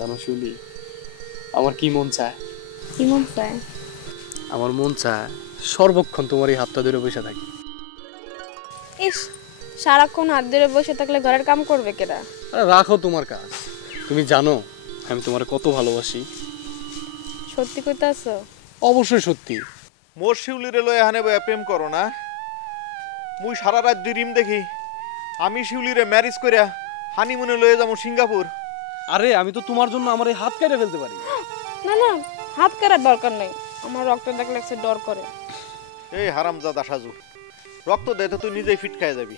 জানো শিউলি, আমার কি মন চায়? কি মন চায়? আমার মন চায় সর্বক্ষণ তোমার এই হাতটা ধরে বসে থাকি। ইস, সারাক্ষণ হাত ধরে বসে থাকলে ঘরের কাম করবে কেডা? আরে রাখো তোমার কাজ। তুমি জানো আমি তোমার কত ভালোবাসি। সত্যি কইতাছো? অবশ্যই সত্যি। মোর শিউলিরে লয়ে হানে বয়া প্রেম করো না? মুই সারা রাত ড্রিম দেখি আমি শিউলিরে ম্যারেজ কইরা হানিমুনে লয়ে যাবো সিঙ্গাপুর। আরে আমি তো তোমার জন্য আমার এই হাত কেটে ফেলতে পারি। না না, হাত কাটার দরকার নেই, আমার রক্ত দেখলে একটু ডর করে। এই হারামজাদা সাজু, রক্ত দে তো তুই নিজেই ফিট খাই যাবি।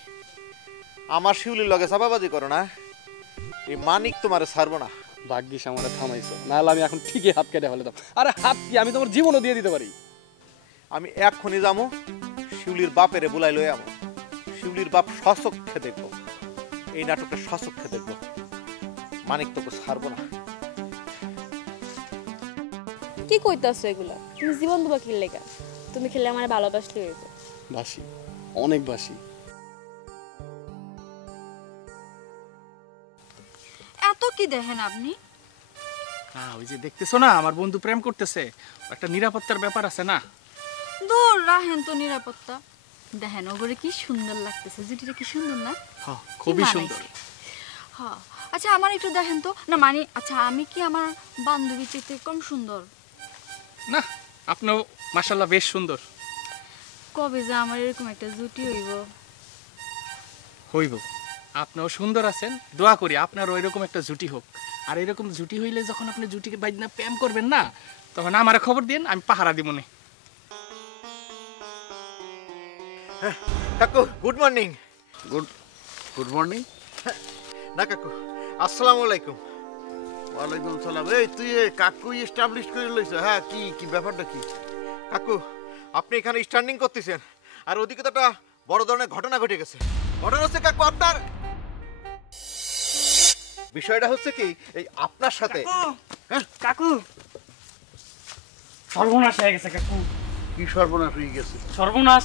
আমার শিউলির লগে চাপাবাজি করো না, এই মানিক তোমারে ছাড়বো না। ভাগ্যিস আমারে থামাইছো, নাহলে আমি এখন ঠিকই হাত কেটে ফেলে দাও। আরে হাত কি, আমি তোমার জীবনও দিয়ে দিতে পারি। আমি এক্ষুনি যাবো শিউলির বাপেরে বুলাই লয়ে আমো। শিউলির বাপ সচক্ষে দেখবো, এই নাটকটা সচক্ষে দেখবো। মানিক তোকে ছাড়বো না। কি কইতাছো এগুলা? তুমি জীবন দেবা কি লেগা? তুমি খেলে আমার ভালোবাসলে হইবে। বাসি, অনেক বাসি। এত কি দেখেন আপনি? হ্যাঁ, ওই যে দেখতেছো না আমার বন্ধু প্রেম করতেছে, একটা নিরাপত্তার ব্যাপার আছে না? দূর রাহেন তো নিরাপত্তা। দেখেন ওগরে কি সুন্দর লাগতেছে, জুটিটা কি সুন্দর না? হ্যাঁ, খুবই কি সুন্দর। মানাইছে। হ্যাঁ, আচ্ছা আমার একটু দেখেন তো না, মানে আচ্ছা আমি কি আমার বান্ধবী চেয়ে কম সুন্দর? না, আপনিও মাশাআল্লাহ বেশ সুন্দর। কবে যে আমার এরকম একটা জুটি হইব? হইব, আপনিও সুন্দর আছেন, দোয়া করি আপনার ওইরকম একটা জুটি হোক। আর এরকম জুটি হইলে যখন আপনি জুটিকে বাইদনা প্রেম করবেন না, তখন আমারে খবর দিন, আমি পাহারা দিব না। কাকু গুড মর্নিং। Good morning. না কাকু, আসসালামু আলাইকুম। ওয়ালাইকুম সালাম। এই তুই কাকু এস্টাবলিশ করে লইছ? হ্যাঁ, কি কি ব্যাপারটা কি? কাকু আপনি এখানে স্ট্যান্ডিং করতেছেন, আর ওদিকে তো একটা বড় ধরনের ঘটনা ঘটে গেছে। ঘটনা হচ্ছে কাকু আপনার, বিষয়টা হচ্ছে কি এই আপনার সাথে। কাকু সর্বনাশ হয়ে গেছে কাকু। কি সর্বনাশ হয়ে গেছে? সর্বনাশ,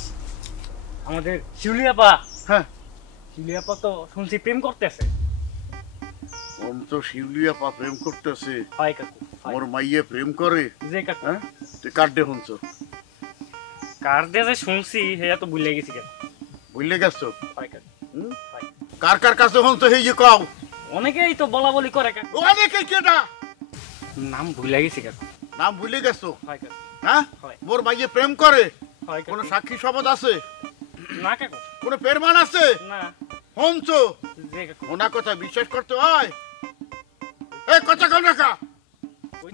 আমাদের শিউলি আপা। হ্যাঁ, শিউলি আপা তো শুনছি প্রেম করতেছে। অন্ত শিউলিয়া পা প্রেম করতেছে? হয় কাকু, মোর মাইয়ে প্রেম করে? যে কাকু। হ্যাঁ, তুই কার্ডে শুনছ? কার দিয়ে যে শুনছি হেয়া তো ভুলে গেছি কাকু। বুঝলে গেছো? হয় কাকু। কার কার কাছে শুনছ এই যে কও? অনেকেই তো বলা বলি করে কাকু। অনেকে কেডা? নাম ভুলে গেছি কাকু। নাম ভুলে গেছো? হয় কাকু। হ্যাঁ, হয়। মোর মাইয়ে প্রেম করে? হয় কোন কাকু। সাক্ষী শপথ আছে? না কাকু। কোন প্রমাণ আছে? না। শুনছ? যে কাকু। ওনা কথা বিশ্বাস করতে হয়? এই কথা কও রাখা,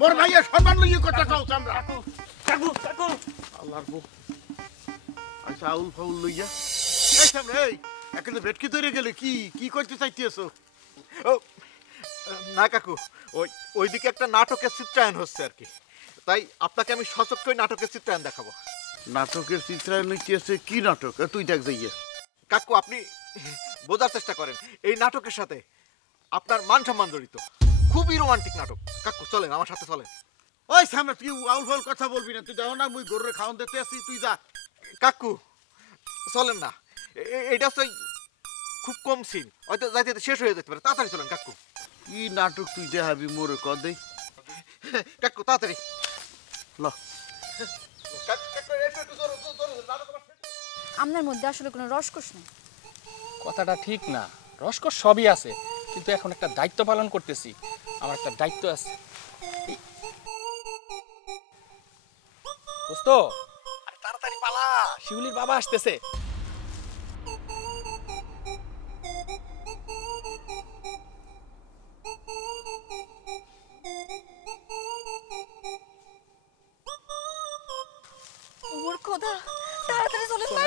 মোর মাইয়ে সম্মান লইয়ে কথা কও আমরা। কাকু কাকু কাকু। আল্লাহর বুক, আচ্ছা আউল ফাউল লইয়া এই সামনে, এই এখানে ভেটকি তৈরি গেলে কি কি করতে চাইতেছো? ও না কাকু, ওইদিকে একটা নাটকের চিত্রায়ন হচ্ছে আর কি, তাই আপনাকে আমি সচক্ষে ওই নাটকের চিত্রায়ন দেখাবো। নাটকের চিত্রায়ন হইতেছে? কি নাটক? তুই দেখ যাইয়া। কাকু আপনি বোঝার চেষ্টা করেন, এই নাটকের সাথে আপনার মান সম্মান জড়িত, খুবই রোমান্টিক নাটক। কাকু চলেন, আমার সাথে চলেন। ওই সামনে তুই আউল ফাউল কথা বলবি না। তুই দেখো না মুই গরুরে খাওয়ান দিতে আসি, তুই যা। কাকু চলেন না, এটা হচ্ছে খুব কম সিন, হয়তো যাইতে যাইতে শেষ হয়ে যেতে পারে। তাড়াতাড়ি চলেন কাকু। কি নাটক তুই দেখাবি মোরে ক দেই? কাকু তাড়াতাড়ি ল। আপনার মধ্যে আসলে কোনো রসকস নেই। কথাটা ঠিক না, রসকস সবই আছে, কিন্তু এখন একটা দায়িত্ব পালন করতেছি। আমার একটা দায়িত্ব আছে। দোস্ত, আরে তাড়াতাড়ি পালা, শিউলির বাবা আসতেছে। ওর খোদা, তাড়াতাড়ি চলেন না।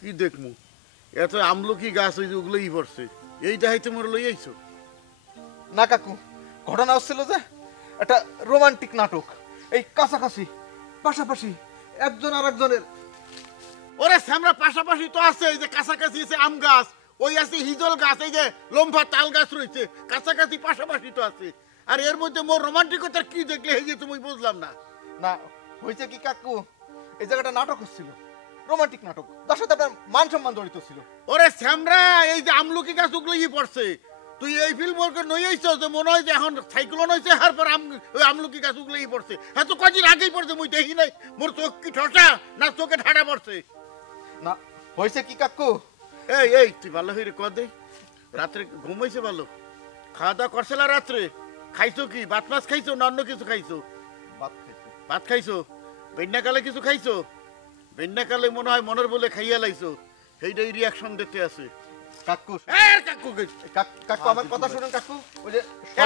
কি দেখমু? এত আমলকি গাছ ওই যে ওগুলোই পড়ছে, এই দেখাইতে মোরে লই আইছো? না কাকু, ঘটনা হচ্ছিল যে একটা রোমান্টিক নাটক, এই কাছাকাছি পাশাপাশি একজন আর একজনের। ওরে সামরা পাশাপাশি তো আছে, এই যে কাছাকাছি আছে আম গাছ, ওই আছে হিজল গাছ, এই যে লম্বা তাল গাছ রয়েছে, কাছাকাছি পাশাপাশি তো আছে। আর এর মধ্যে মোর রোমান্টিকতার কি দেখলে এই যে তুমি বুঝলাম না। না হয়েছে কি কাকু, এই জায়গাটা নাটক হচ্ছিল, রোমান্টিক নাটক, তার সাথে আপনার মান সম্মান জড়িত ছিল। ওরে শ্যামরা, এই যে আমলকি গাছ উগলে পড়ছে, তুই এই ফিল্ম ওরকে নই আইছ যে মনে হয় যে এখন সাইক্লোন হয়েছে, তারপর ওই আমলকি গাছ উগলে পড়ছে। হ্যাঁ তো কদিন আগেই পড়ছে, মুই দেখি নাই। মোর চোখ কি ঠসা না চোখে ঠাডা পড়ছে? না হয়েছে কি কাকু? এই এই তুই ভালো হয়ে রে কদে, রাত্রে ঘুমাইছে ভালো? খাওয়া দাওয়া করছে না রাত্রে? খাইছো কি? ভাত মাছ খাইছো না অন্য কিছু খাইছো? ভাত খাইছে। ভাত খাইছো? বেন্যাকালে কিছু খাইছো? বেন্যাকালে মনে হয় মনের বলে খাইয়া লাইছো, সেইটাই রিয়াকশন দিতে আছে। কাকু কাকু কাকু আমার কথা শুনুন কাকু। ওই যে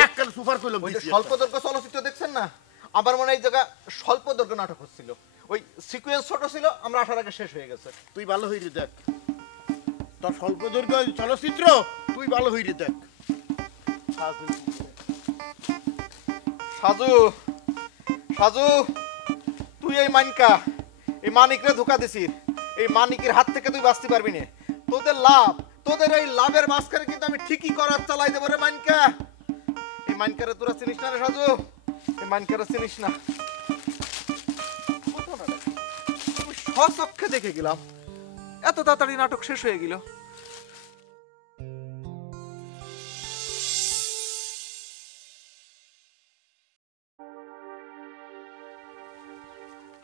এককাল সুপার করলাম। ওই যে স্বল্পদৈর্ঘ্য চলচ্চিত্র দেখছেন না, আমার মনে হয় এই জায়গা স্বল্পদৈর্ঘ্য নাটক হচ্ছিল। ওই সিকোয়েন্স ছোট ছিল, আমরা আসার আগে শেষ হয়ে গেছে। তুই ভালো হইরে দেখ, তোর স্বল্প দৈর্ঘ্য চলচ্চিত্র তুই ভালো হইরে দেখ। সাজু সাজু, তুই এই মানিকা, এই মানিকরে ধোকা দিছিস। এই মানিকের হাত থেকে তুই বাঁচতে পারবি না। তোদের লাভ, তোদের এই লাভের মাঝখানে কিন্তু আমি ঠিকই করার চালাই দেবো রে মানিকা। এই মানিকারে তোরা চিনিস না রে সাজু, এই মানিকারে চিনিস না। আমি স্বচক্ষে দেখে গেলাম, এত তাড়াতাড়ি নাটক শেষ হয়ে গেল।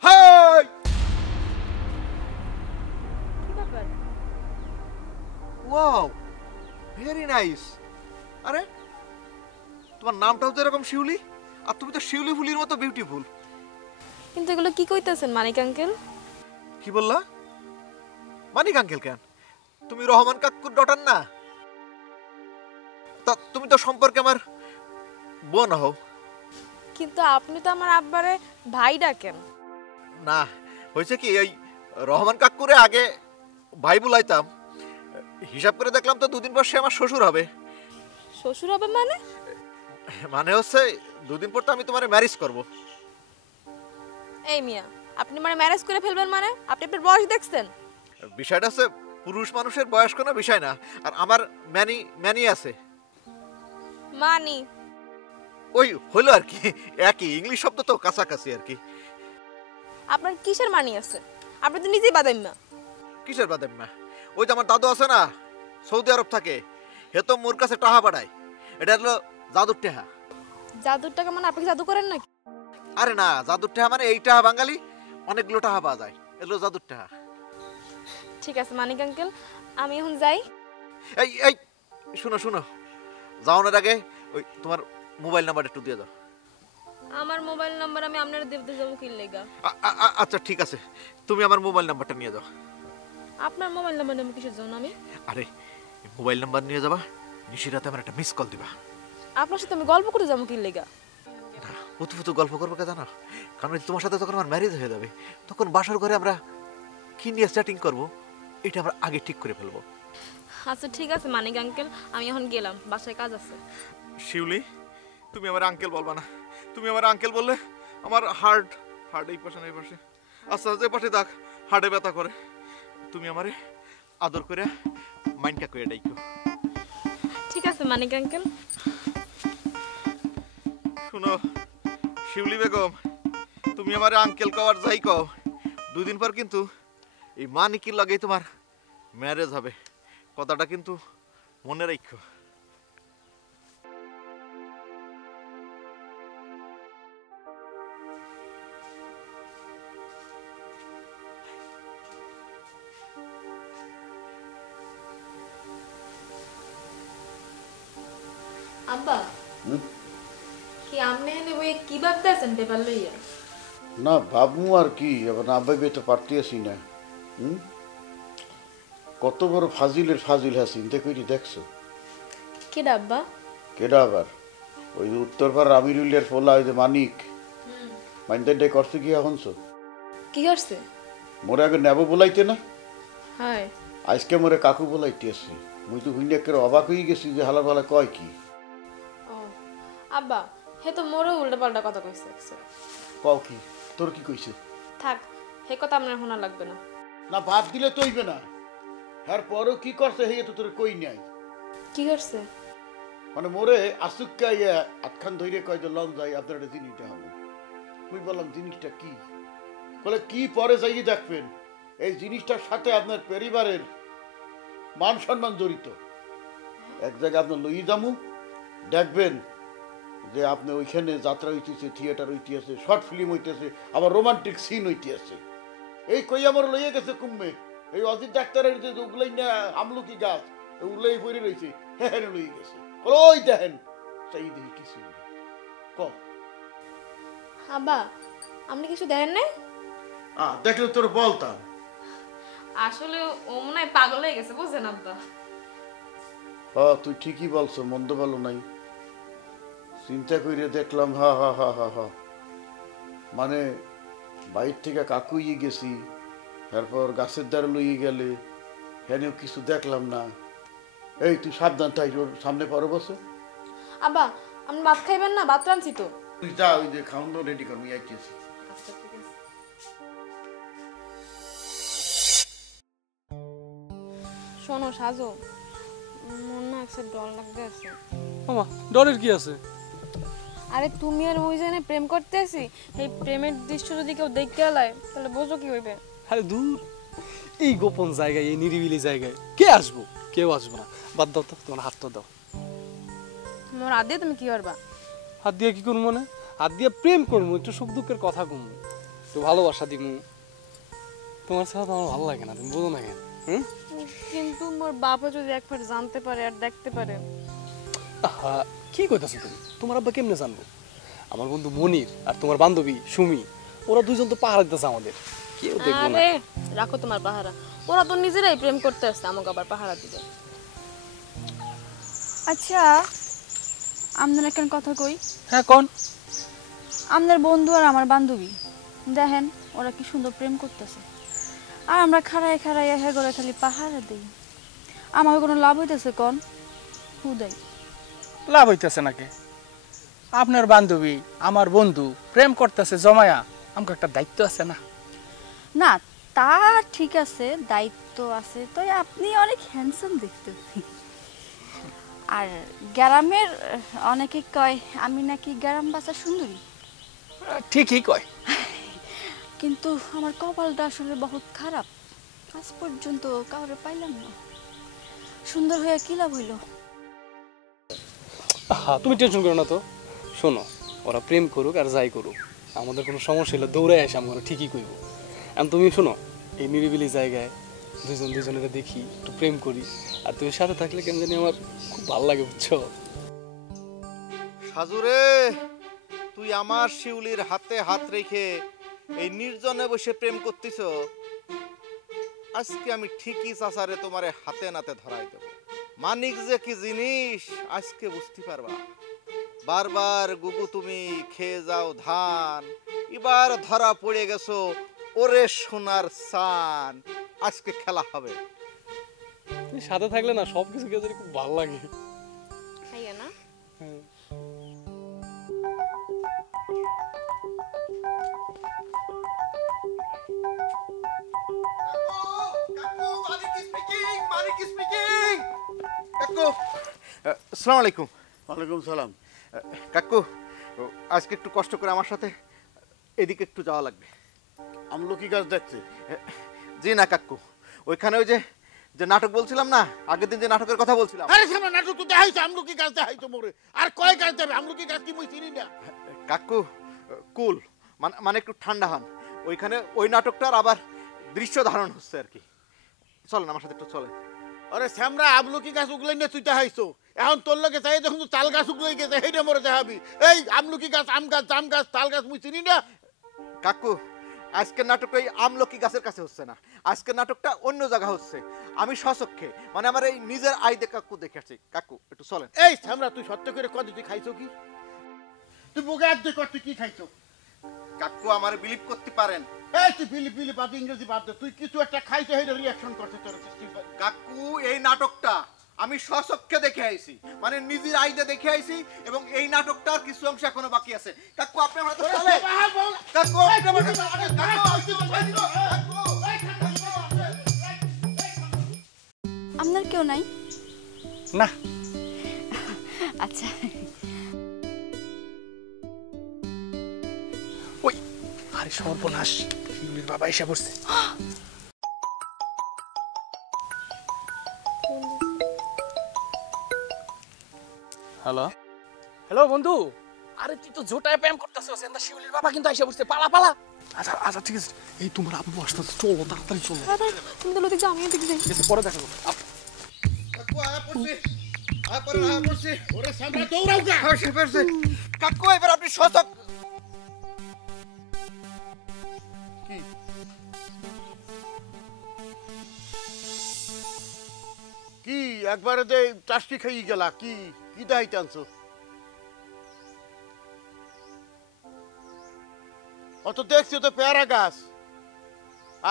হাই কি ব্যাপার? Wow, very nice. আরে তোমার নামটাও তো এরকম শিউলি, আর তুমি তো শিউলি ফুলির মতো বিউটিফুল। কিন্তু এগুলো কি কইতেছেন মানিক আঙ্কেল? কি বললা? মানিক আঙ্কেল কেন? তুমি রহমান কাকুর ডটার না? তা তুমি তো সম্পর্কে আমার বোন হও। কিন্তু আপনি তো আমার আব্বারে ভাই ডাকেন। না, হয়েছে কি, এই রহমান কাকুরে আগে ভাই বুলাইতাম, হিসাব করে দেখলাম তো দুদিন পর সে আমার শ্বশুর হবে। শ্বশুর হবে মানে? মানে হচ্ছে দুদিন পর তো আমি তোমার ম্যারেজ করব। এই মিয়া, আপনি মানে ম্যারেজ করে ফেলবেন মানে? আপনি আপনার বয়স দেখছেন? বিষয়টা হচ্ছে পুরুষ মানুষের বয়স কোনো বিষয় না, আর আমার ম্যানি আছে। মানি ওই হলো আর কি, একই ইংলিশ শব্দ তো কাছাকাছি আর কি। আপনার কিসের মানি আছে? আপনি তো নিজেই বাদাম না। কিসের বাদেম না? ওই যে আমার দাদু আছে না, সৌদি আরব থাকে, হে তো মোর কাছে টাহা পাঠায়। এটা হলো জাদুর টেহা। জাদুর টাকা মানে আপনি কি জাদু করেন নাকি? আরে না, জাদুর টেহা মানে এই টাহা বাঙালি অনেকগুলো টাহা পাওয়া যায়, এগুলো জাদুর টেহা। ঠিক আছে মানিক আঙ্কেল, আমি এখন যাই। এই এই শুনো শুনো, যাওয়ানোর আগে ওই তোমার মোবাইল নাম্বার একটু দিয়ে দাও। আমার মোবাইল নাম্বার আমি আপনার দেবতে যাবো কি লেগা? আচ্ছা ঠিক আছে, তুমি আমার মোবাইল নাম্বারটা নিয়ে যাও। আপনার মোবাইল নাম্বার নেব কিসের জন্য আমি? আরে মোবাইল নাম্বার নিয়ে যাবা, নিশিরাতে আমার একটা মিস কল দিবা। আপনার সাথে আমি গল্প করে যাবো কি লেগা? না, হুতু গল্প করবো কে জানো? কারণ তোমার সাথে যখন আমার ম্যারেজ হয়ে যাবে, তখন বাসার ঘরে আমরা কি নিয়ে চ্যাটিং করবো এটা আমরা আগে ঠিক করে ফেলবো। আচ্ছা ঠিক আছে মানিক আঙ্কেল, আমি এখন গেলাম, বাসায় কাজ আছে। শিউলি, তুমি আমার আঙ্কেল বলবা না। তুমি আমার আঙ্কেল বললে আমার হার্ট এই পাশে না এই পাশে, আচ্ছা যে পাশে থাক, হার্টে ব্যথা করে। তুমি আমারে আদর করে মাইনকা করে ডাইকো। ঠিক আছে মানিক আঙ্কেল। শুনো শিউলি বেগম, তুমি আমারে আঙ্কেল কও আর যাই কও, 2 দিন পর কিন্তু এই মানিকির লাগেই তোমার ম্যারেজ হবে, কথাটা কিন্তু মনে রাখো। আব্বা কি আমনে এনে বই কি ভাবতে আছেন পেপার লইয়া? না ভাবমু আর কি, এবার না ভাবে তো পারতেছি না। কত বড় ফাজিলের ফাজিল হ্যাঁ, চিন্তা করি দেখছো? কেডা আব্বা? কেডা আবার? ওই যে উত্তরপাড়ার আমিরুলের ফোলা, ওই যে মানিক মাইন্দাই করছে কি এখন? কি করছে? মোরে আগে নেব বলাইতে না, হায় আজকে মোরে কাকু বলাইতে আসছে। মুই তো হুইন্ডা করে অবাক হয়ে গেছি যে হালা ভালা কয় কি। ও আব্বা, হে তো মোরও উল্টা পাল্টা কথা কইছে। কও কি? তোর কি কইছে? থাক, হে কথা আপনার শোনা লাগবে না। না বাদ দিলে তৈবে না, হ্যার পরও কি করছে হে তো তোর কই নাই। কি করছে? মানে মোরে আসুক্কা ইয়া আটখান ধরে কয় যে লং যাই আপনার একটা জিনিসটা হবে। মুই বললাম জিনিসটা কি? বলে কি পরে যাই দেখবেন। এই জিনিসটার সাথে আপনার পরিবারের মান সম্মান জড়িত। এক জায়গায় আপনার লই যামু, দেখবেন যে আপনি ওইখানে যাত্রা হইতেছে, থিয়েটার হইতেছে, শর্ট ফিল্ম হইতেছে, আবার রোমান্টিক সিন হইতেছে। এই কই আমার লইয়ে গেছে কুম্মে, এই অজিত ডাক্তারের যে ওগুলাই না আমলকি গাছ ওগুলাই পড়ে রয়েছে, হ্যাঁ লইয়ে গেছে। ওই দেখেন চাই দেখি কিছু ক আব্বা আপনি কিছু দেখেন নাই? দেখলে তোর বলতাম। আসলে ও মনে হয় পাগল হয়ে গেছে, বুঝছেন আব্বা? তুই ঠিকই বলছো, মন্দ ভালো নাই। চিন্তা করে দেখলাম, হা হা হা হা হা, মানে বাইর থেকে কাকু ইয়ে গেছি, তারপর গাছের দ্বারা লইয়ে গেলে হেনেও কিছু দেখলাম না। এই তুই সাবধান তাই, ওর সামনে পরে বসে। আব্বা আপনি ভাত খাইবেন না? ভাত রাঁধছি তো। তুই যা, ওই যে খাওয়ান রেডি করবি আইতেছি। আচ্ছা ঠিক আছে। শোনো সাজু, মন না একটা ডর লাগতে আছে। মামা ডরের কি আছে? আরে তুমি আর ওই জনে প্রেম করতেছি, এই প্রেমের দৃশ্য যদি কেউ দেখতে আলায় তাহলে বোঝো কি হইবে। আরে দূর, এই গোপন জায়গায়, এই নিরিবিলি জায়গায় কে আসবো? কেউ আসবো না। বাদ দাও তো, তোমার হাতটা দাও। মোর হাত দিয়ে তুমি কি করবা? হাত দিয়ে কি করবো? মানে হাত দিয়ে প্রেম করবো, একটু সুখ দুঃখের কথা কমবো, একটু ভালোবাসা দিমু। তোমার ছাড়া তো আমার ভালো লাগে না, তুমি বোঝো না কেন? কিন্তু মোর বাবা যদি একবার জানতে পারে আর দেখতে পারে। কি কইতাছো তুমি? তোমার আব্বা কেমনে জানবো? আমার বন্ধু মনির আর তোমার বান্ধবী সুমি, ওরা দুজন তো পাহারা দিতেছে আমাদের, কেউ দেখবো না। আরে রাখো তোমার পাহারা, ওরা তো নিজেরাই প্রেম করতে আসছে, আমাকে আবার পাহারা দিবে। আচ্ছা আপনার কেন কথা কই, হ্যাঁ কোন? আপনার বন্ধু আর আমার বান্ধবী দেখেন ওরা কি সুন্দর প্রেম করতেছে, আর আমরা খাড়ায় খাড়ায় হ্যাঁ করে খালি পাহারা দিই। আমাকে কোনো লাভ হইতেছে কোন? হুদাই লাভ হইতেছে নাকি? আপনার বান্ধবী আমার বন্ধু প্রেম করতেছে জমায়া, আমাকে একটা দায়িত্ব আছে না? না, তা ঠিক আছে, দায়িত্ব আছে, তো আপনি অনেক হ্যান্ডসাম দেখতে। আর গ্রামের অনেকে কয় আমি নাকি গ্রাম বাসা সুন্দরী, ঠিকই কয়। কিন্তু আমার কপালটা আসলে বহুত খারাপ, আজ পর্যন্ত কাউরে পাইলাম না। সুন্দর হয়ে কি লাভ হইল? তুমি টেনশন করো না তো। শোনো, ওরা প্রেম করুক আর যাই করুক, আমাদের কোনো সমস্যা হলে দৌড়াই আসে, আমরা ঠিকই কইব। আর তুমি শোনো, এই নিরিবিলি জায়গায় দুজন দুজনের দেখি, একটু প্রেম করি, আর তুমি সাথে থাকলে কেন জানি আমার খুব ভালো লাগে, বুঝছো? সাজুরে, তুই আমার শিউলির হাতে হাত রেখে এই নির্জনে বসে প্রেম করতিস, আজকে আমি ঠিকই চাচারে তোমারে হাতে নাতে ধরাই দেব। মানিক যে কি জিনিস আজকে বুঝতে পারবা। বারবার গুগু তুমি খেয়ে যাও ধান, এবার ধরা পড়ে গেছো ওরে সোনার সান, আজকে খেলা হবে। তুমি সাথে থাকলে না সব কিছু কেন জানি খুব ভালো লাগে। খাইয়া না? হ্যাঁ। আসসালামু আলাইকুম। ওয়ালাইকুম সালাম। কাকু, আজকে একটু কষ্ট করে আমার সাথে এদিকে একটু যাওয়া লাগবে। আমলকি গাছ দেখছে? জি না কাকু, ওইখানে ওই যে যে নাটক বলছিলাম না, আগের দিন যে নাটকের কথা বলছিলাম। আরে সামনে নাটক তো দেখাইছে, আমলকি গাছ দেখাইছো মোরে, আর কয় গাছ দেবে? আমলকি গাছ কি মুই চিনি না। কাকু কুল, মানে একটু ঠান্ডা হন। ওইখানে ওই নাটকটার আবার দৃশ্য ধারণ হচ্ছে আর কি। চলেন আমার সাথে একটু চলেন। আরে শ্যামরা, আমলকি গাছ উগলাই না তুই দেখাইছো, এখন তোর লগে চাই দেখুন তো তাল গাছ উগলাই গেছে, সেইটা মোরে দেখাবি। এই আমলকি গাছ, আম গাছ, জাম গাছ, তাল গাছ মুই চিনি না। কাকু, আজকের নাটকটা এই আমলকি গাছের কাছে হচ্ছে না, আজকের নাটকটা অন্য জায়গা হচ্ছে। আমি স্বচক্ষে, মানে আমার এই নিজের আই দেখে কাকু দেখেছি। কাকু একটু চলেন। এই শ্যামরা, তুই সত্য করে কত তুই খাইছো কি? তুই বুকে হাত দিয়ে কর, তুই কি খাইছো? কাকু আমার বিলিভ করতে পারেন। এই তুই বিলি বিলি বাদ, ইংরেজি বাদ দে, তুই কিছু একটা খাইছো, সেইটা রিয়াকশন করছে তোর। কাকু এই নাটকটা আমি স্বচক্ষে দেখে আইছি, মানে নিজের আইতে দেখে আইছি, এবং এই নাটকটার কিছু অংশ এখনো বাকি আছে। কাকু আপনি আমার সাথে চলেন। কাকু আপনি আমার সাথে চলেন। আপনার কেউ নাই? না। আচ্ছা ওই আরে সর্বনাশ, শিউলির বাবা এসে পড়ছে। হ্যালো, হ্যালো বন্ধু, আরে তুই তো জোটায় প্যাম করতেছিস, এন্ড শিউলির বাবা কিন্তু আইসা বসছে, পালা পালা। আচ্ছা আচ্ছা ঠিক আছে, এই তোমার আব্বু আসতেছে, চলো তাড়াতাড়ি চলো। তুমি তো লোকে যাও, আমিও দেখি যাই। ঠিক আছে, পরে দেখা যাবে। কাকু আয়া পড়ছে ওরে সামনে দৌড়াও গা। কাকু এবার আপনি সতর্ক। কি কি একবারে দে টাস্টি খাই গেলা, কি কি দাইতে আনছো? অত দেখছি তো পেয়ারা গাছ,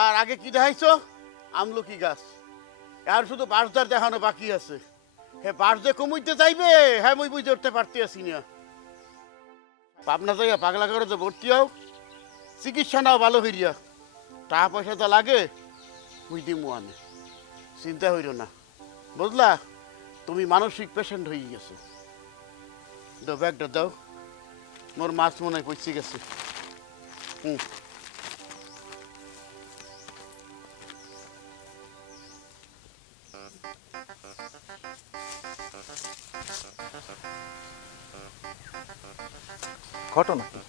আর আগে কি দেখাইছো? আমলকি গাছ। আর শুধু বাঁশদার দেখানো বাকি আছে। হে বাঁশ দিয়ে কমুইতে যাইবে, হ্যাঁ মুই বুঝে উঠতে পারতে আসি না। পাবনা যাইয়া পাগলা করে যে ভর্তি হও, চিকিৎসা নাও ভালো হইয়া, টাকা পয়সা যা লাগে মুই দিমু আনে, চিন্তা হইল না, বুঝলা? তুমি মানসিক পেশেন্ট হয়ে গেছো। দাও ব্যাগটা দাও, মোর মাছ মনে হয় পচে গেছে। ঘটনা কি?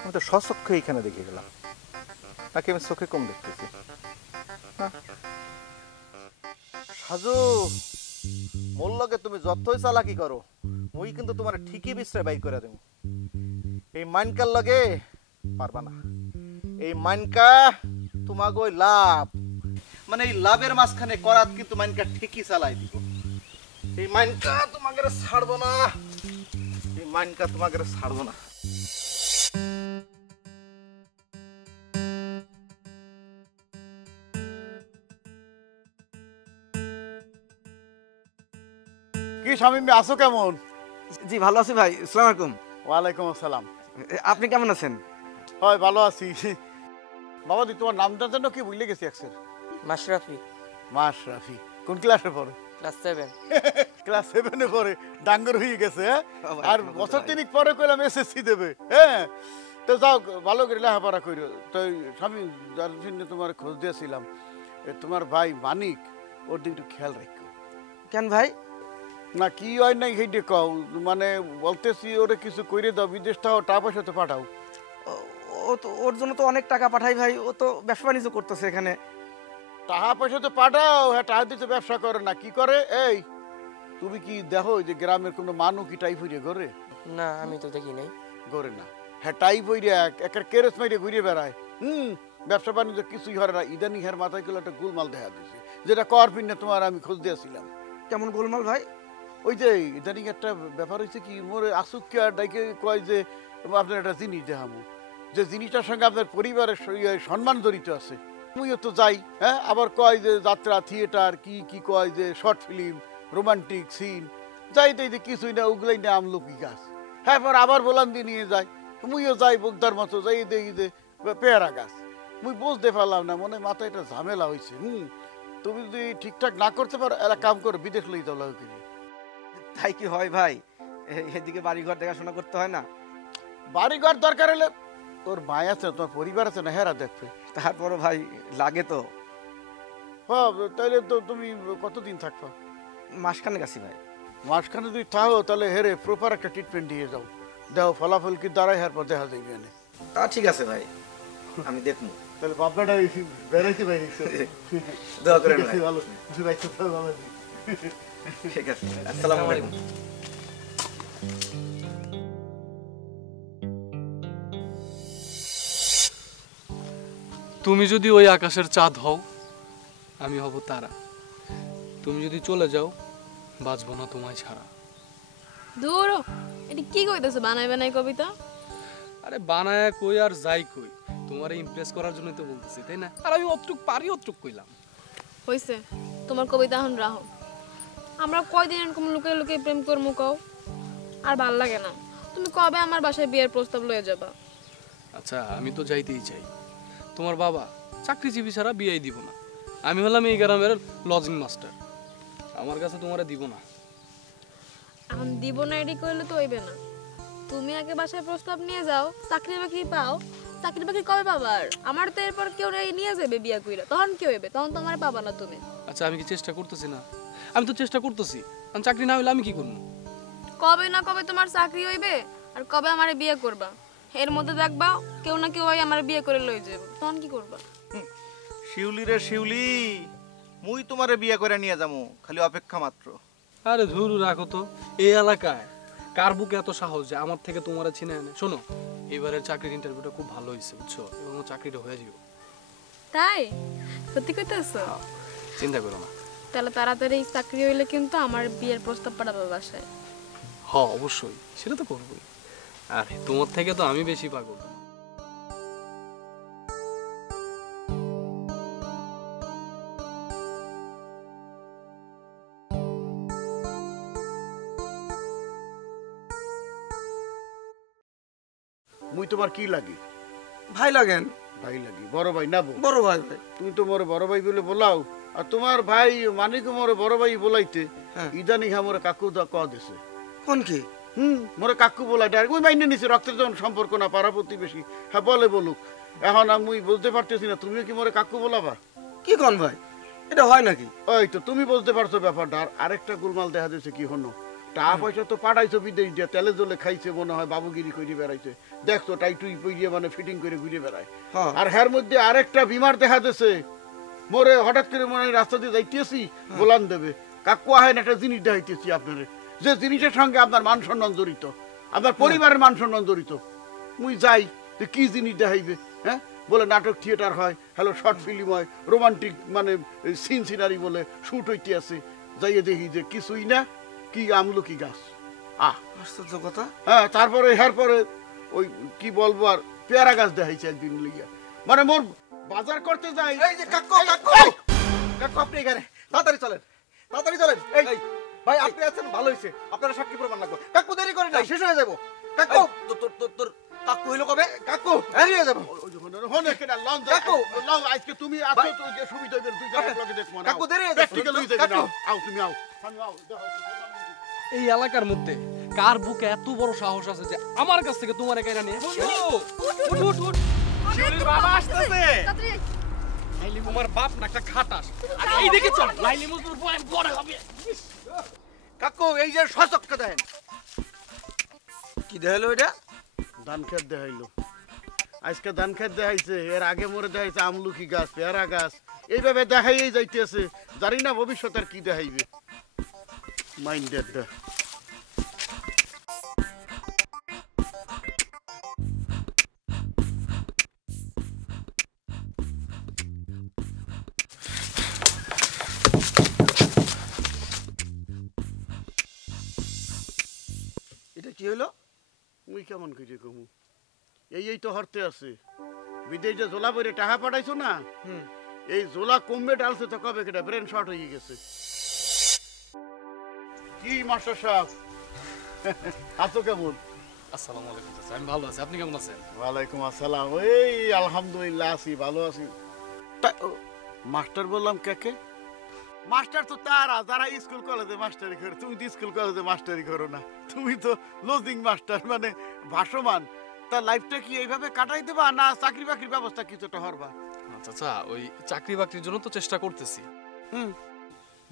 আমি তো স্বচক্ষে এখানে দেখে গেলাম, নাকি আমি চোখে কম দেখতেছি? সাজু, মোর লগে তুমি যতই চালাকি করো, মুই কিন্তু তোমার ঠিকই বিশ্রায় বাইর করে দেব। এই মাইনকার লগে পারবা না। এই মাইনকা তোমাকে ওই লাভ, মানে এই লাভের মাঝখানে করাত কিন্তু মাইনকা ঠিকই চালাই দিব। এই মাইনকা তোমাকে ছাড়বো না, এই মাইনকা তোমাকে ছাড়বো না। কি শামিম, আছো কেমন? জি ভালো আছি ভাই, আসসালামু আলাইকুম। ওয়ালাইকুম আসসালাম। আপনি কেমন আছেন? হয় ভালো আছি। বাবা দি, তোমার নামটা যেন কি ভুলে গেছি একসের। মাশরাফি, মাশরাফি। কোন ক্লাসে পড়ো? ক্লাস 7। ক্লাস 7-এ পড়ে, ডাঙ্গর হয়ে গেছে। হ্যাঁ, আর বছর তিনিক পরে কইলাম এসএসসি দেবে। হ্যাঁ, তো যাও ভালো করে লেখাপড়া করো। তো স্বামী, যার জন্য তোমার খোঁজ দিয়েছিলাম, তোমার ভাই মানিক, ওর দিকে একটু খেয়াল রাখো। কেন ভাই? না কি হয় নাই সেইটা কও, মানে বলতেছি ওরে কিছু করে দাও, বিদেশটাও টাকা পয়সা তো পাঠাও। ও তো, ওর জন্য তো অনেক টাকা পাঠাই ভাই, ও তো ব্যবসা বাণিজ্য করতেছে এখানে। টাকা পয়সা তো পাঠাও, হ্যাঁ টাকা দিতে ব্যবসা করে না, কি করে? এই তুমি কি দেখো যে গ্রামের কোনো মানুষ কি টাইফুইডে ঘরে? না, আমি তো দেখি নাই। ঘরে না, হ্যাঁ টাইফুইডে একের কেরেস মাইরে ঘুরে বেড়ায়। ব্যবসা বাণিজ্য কিছুই হয় না। ইদানি হের মাথায় গুলো একটা গোলমাল দেখা দিছে, যেটা কর পিনে তোমার আমি খোঁজ দিয়েছিলাম। কেমন গোলমাল ভাই? ওই যে ইদানিং একটা ব্যাপার হয়েছে কি, মোরে আসুককে আর ডাইকে কয় যে আপনার একটা জিনিস দেখামো, যে জিনিসটার সঙ্গে আপনার পরিবারের সম্মান জড়িত আছে। আমিও তো যাই, হ্যাঁ, আবার কয় যে যাত্রা, থিয়েটার, কি কি কয় যে শর্ট ফিল্ম, রোমান্টিক সিন, যাইতে যে কিছুই না, ওগুলাই না আমলকি গাছ। হ্যাঁ, পর আবার বলান দিয়ে নিয়ে যায়, মুইও যাই বোগদার মতো, যাই দেখি যে পেয়ারা গাছ। মুই বুঝতে পারলাম না, মনে মাথায় একটা ঝামেলা হয়েছে। তুমি যদি ঠিকঠাক না করতে পারো, এরা কাম করে বিদেশ লই যাও লাগে। তাই কি হয় ভাই? এদিকে বাড়িঘর দেখাশোনা করতে হয় না? বাড়িঘর দরকার হলে ওর মায় আছে, তোমার পরিবার আছে না, হেরা দেখবে। তারপরও ভাই লাগে তো। হ্যাঁ, তাহলে তো তুমি কতদিন থাকবা? মাসখানেক আছি ভাই। মাঝখানে যদি থাকো, তাহলে হেরে প্রপার একটা ট্রিটমেন্ট দিয়ে যাও, দেখো ফলাফল কি দাঁড়ায়, হের পর দেখা যাইবে এনে। তা ঠিক আছে ভাই, আমি দেখবো। তাহলে বাপটা বেড়াইতে পারি। দোয়া করেন ভাই। ভালো, ভালো। ঠিক আছে, আসসালামু আলাইকুম। তুমি যদি ওই আকাশের চাঁদ হও, আমি হব তারা। তুমি যদি চলে যাও, বাঁচবো না তোমায় ছাড়া। দূর, এটা কি কইতেছো বানাই বানাই কবিতা? আরে বানায় কই আর যাই কই, তোমার ইমপ্রেস করার জন্য তো বলতেছি, তাই না? আর আমি অতটুক পারি, অতটুক কইলাম। হইছে, তোমার কবিতা এখন রাখো। আমরা কয়দিন এরকম লুকিয়ে লুকিয়ে প্রেম করবো কও? আর ভাল লাগে না। তুমি কবে আমার বাসায় বিয়ের প্রস্তাব লয়ে যাবা? আচ্ছা, আমি তো যাইতেই চাই। তোমার বাবা চাকরিজীবী ছাড়া বিয়ে দিব না। আমি হলাম এই গ্রামের লজিং মাস্টার, আমার কাছে তোমারে দিব না। এখন দিব না এডি কইলে তো হইবে না। তুমি আগে বাসায় প্রস্তাব নিয়ে যাও, চাকরি বাকরি পাও। চাকরি বাকরি কবে পাবা? আর আমার তো এরপর কেউ নিয়ে যাবে বিয়া কইরা, তখন কি হইবে? তখন তো আমারে পাবা না তুমি। আচ্ছা, আমি কি চেষ্টা করতেছি না? আমি তো চেষ্টা করতেছি। আমি চাকরি না হইলে আমি কি করবো? কবে না কবে তোমার চাকরি হইবে আর কবে আমার বিয়ে করবা, এর মধ্যে দেখবা কেউ না কেউ আমার বিয়ে করে লই যাবে, তখন কি করবা? শিউলি রে শিউলি, মুই তোমারে বিয়ে করে নিয়ে যাবো, খালি অপেক্ষা মাত্র। আরে ধুরু রাখো তো, এই এলাকায় কার বুকে এত সাহস যে আমার থেকে তোমার চিনে আনে? শোনো, এবারের চাকরির ইন্টারভিউটা খুব ভালো হয়েছে বুঝছো, এবং চাকরিটা হয়ে যাবে। তাই সত্যি কইতেছো? চিন্তা করো না। তাহলে তাড়াতাড়ি চাকরি হইলে কিন্তু আমার বিয়ের প্রস্তাব পাঠাবো বাসায়। হ্যাঁ অবশ্যই, সেটা তো করবোই। আর তোমার থেকে তো আমি বেশি পাগল। মুই তোমার কি লাগি? ভাই লাগেন। ভাই লাগি, বড় ভাই না বউ? বড় ভাই ভাই। তুমি তো মোরে বড় ভাই বলে বলাও, আর তোমার ভাই মানিক মোরে বড় ভাই বলাইতে হ্যাঁ। ইদানিং মোরে কাকু দা ক দিছে। কোন কি? মোরে কাকু বলা ডাইরেক্ট ওই মাইনে নিছে, রক্তের যখন সম্পর্ক না, পাড়া প্রতিবেশী। হ্যাঁ বলে বলুক, এখন আমি বুঝতে পারতেছি না, তুমিও কি মোরে কাকু বলাবা? কি কোন ভাই, এটা হয় নাকি? ওই তো তুমি বলতে পারছো ব্যাপারটা। আর আরেকটা গোলমাল দেখা যাচ্ছে কি হলো, টাকা পয়সা তো পাঠাইছো বিদেশ দিয়ে, তেলে জলে খাইছে মনে হয়, বাবুগিরি করে বেড়াইছে, দেখছো টাইটুই পইয়ে মানে ফিটিং করে ঘুরে বেড়ায়। হ্যাঁ। আর হ্যার মধ্যে আরেকটা বিমার দেখা যাচ্ছে, মোরে হঠাৎ করে মনে হয় রাস্তা দিয়ে যাইতেছি, গোলান দেবে কাকু আহেন একটা জিনিস দেখাইতেছি আপনারে, যে জিনিসের সঙ্গে আপনার মান সম্মান জড়িত, আপনার পরিবারের মান সম্মান জড়িত। মুই যাই, যে কি জিনিস দেখাইবে? হ্যাঁ বলে নাটক থিয়েটার হয়, হ্যালো শর্ট ফিল্ম হয়, রোমান্টিক মানে সিন সিনারি বলে শুট হইতে আছে, যাইয়ে দেখি যে কিছুই না, কি আমলকি গাছ। আশ্চর্য কথা। হ্যাঁ, তারপরে হ্যার পরে ওই কি বলবো আর, পেয়ারা গাছ দেখাইছে একদিন লিগা, মানে মোর বাজার করতে যাই। এই যে কাকু কাকু কাকু, আপনি এখানে, তাড়াতাড়ি চলেন, তাড়াতাড়ি চলেন। এই ভাই আপনি আছেন, ভালো হয়েছে, আপনারা সাক্ষী প্রমাণ লাগবে। কাকু দেরি করে না, শেষ হয়ে যাবো। কাকু তোর কাকু হইলো কবে? কাকু দেরি হয়ে যাবো। কাকু আজকে তুমি আছো তো, যে সুবিধা হইবে তুই যাও লগে দেখো না। কাকু দেরি হয়ে প্র্যাকটিক্যাল হইছে যাচ্ছে। না, আও তুমি আও, আমি আও। এই এলাকার মধ্যে কার বুকে এত বড় সাহস আছে যে আমার কাছ থেকে তোমার একাইরা নিয়ে? শিউলির বাবা আসতেছে। লাইলি তোমার বাপ না একটা খাটাস। আর এই দিকে চল, লাইলি মজুর বড় হবে। কাকু এই যে সচক্ষে দেন, কি দেখালো এটা? ধান খেত দেখাইলো, আজকে ধান খেত দেখাইছে, এর আগে মোরে দেখাইছে আমলকি গাছ, পেয়ারা গাছ, এইভাবে দেখাইয়েই যাইতেছে, জানি না ভবিষ্যতের কি দেখাইবে। মাইন্ডেড দা এটা কি হলো? মুই কেমন করে কমু, এই তো হরতে আছে, বিদেশ যে জোলা বইরে টাকা পাঠাইছো না, এই জোলা কমবে ডালছে তো কবে কেটা ব্রেন শর্ট হয়ে গেছে। কি মাস্টার সাহেব আছো কেমন? আসসালামু আলাইকুম চাচা, আমি ভালো আছি, আপনি কেমন আছেন? ওয়ালাইকুম আসসালাম, এই আলহামদুলিল্লাহ আছি, ভালো আছি। মাস্টার বললাম কে? মাস্টার তো তারা যারা স্কুল কলেজে মাস্টারি করে, তুমি তো স্কুল কলেজে মাস্টারি করো না, তুমি তো লজিং মাস্টার মানে ভাসমান। তা লাইফটা কি এইভাবে কাটাই দেবা, না চাকরি বাকরির ব্যবস্থা কিছুটা হরবা? চাচা ওই চাকরি বাকরির জন্য তো চেষ্টা করতেছি।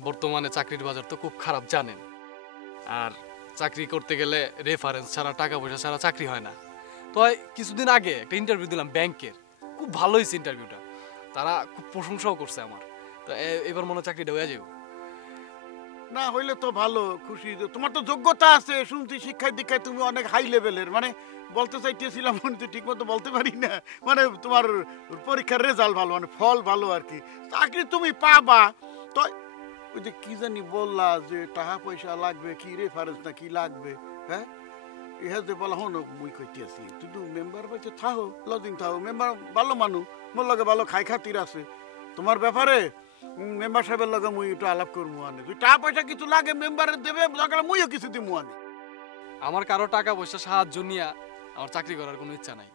বর্তমানে চাকরির বাজার তো খুব খারাপ জানেন, আর চাকরি করতে গেলে রেফারেন্স ছাড়া, টাকা পয়সা ছাড়া চাকরি হয় না। তো কিছুদিন আগে একটা ইন্টারভিউ দিলাম ব্যাংকের, খুব ভালো হয়েছে ইন্টারভিউটা, তারা খুব প্রশংসাও করছে আমার। তো এবার মনে হয় চাকরিটা হয়ে যাবে। না হইলে তো ভালো, খুশি। তোমার তো যোগ্যতা আছে শুনছি, শিক্ষায় দীক্ষায় তুমি অনেক হাই লেভেলের, মানে বলতে চাইতেছিলাম ঠিক মতো বলতে পারি না, মানে তোমার পরীক্ষার রেজাল্ট ভালো, মানে ফল ভালো আর কি, চাকরি তুমি পাবা। তো ওই যে কি জানি বললা যে টাকা পয়সা লাগবে, কি রেফারেন্স না কি লাগবে, হ্যাঁ ইহা যে বলা হন মুই কইতে আছি, তুই মেম্বার বাড়িতে থাকো, লজিং থাকো, মেম্বার ভালো মানুষ, মোর লগে ভালো খাই খাতির আছে, তোমার ব্যাপারে মেম্বার সাহেবের লগে মুই একটু আলাপ করবো, আনে তুই টাকা পয়সা কিছু লাগে মেম্বারের দেবে, দরকার মুইও কিছু দিব আনে। আমার কারো টাকা পয়সা সাহায্য নিয়ে আমার চাকরি করার কোনো ইচ্ছা নাই।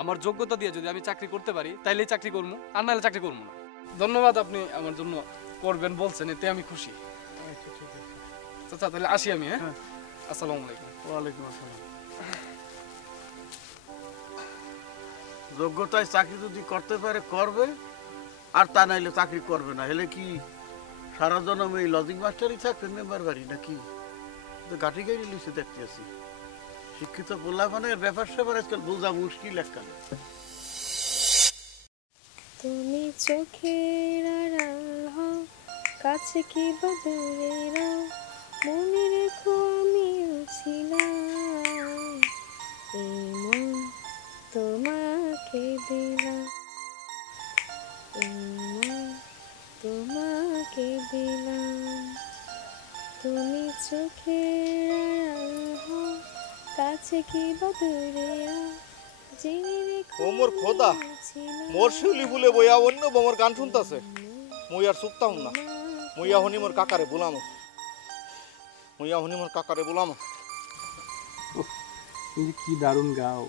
আমার যোগ্যতা দিয়ে যদি আমি চাকরি করতে পারি তাইলেই চাকরি করবো, আর নাহলে চাকরি করবো না। ধন্যবাদ, আপনি আমার জন্য করবেন বলছেন, এতে আমি খুশি। আচ্ছা তাহলে আসি আমি। হ্যাঁ, আসসালামু আলাইকুম। ওয়ালাইকুম আসসালাম। যোগ্যতায় চাকরি যদি করতে পারে করবে, আর তা নাইলে চাকরি করবে না। হলে কি সারা জনম এই লজিং মাস্টারই থাকবে মেম্বার বাড়ি নাকি? তো গাড়ি গাড়ি লিখে দেখতে আছি শিক্ষিত পোলাপানের ব্যাপার স্যাপার আজকাল বোঝা মুশকিল একটা তুমি চোখের আড়াল হও কাছে কি বা দূরে রাও মনে রেখো আমিও ছিলাম এই মন তোমাকে দিলাম এই মন তোমাকে দিলাম তুমি চোখের আড়াল হও কাছে কি বা দূরে রাও জেনে রেখো ও মোর খোদা আমিও ছিলাম। মোর শিউলি ফুলে বইয়া অন্য মোর গান শুনতাছে মুই আর চুপতাম না মুইয়া হনি মোর কাকারে বলামো মুইয়া হনি মোর কাকারে বলামো তুমি কি দারুণ গাও,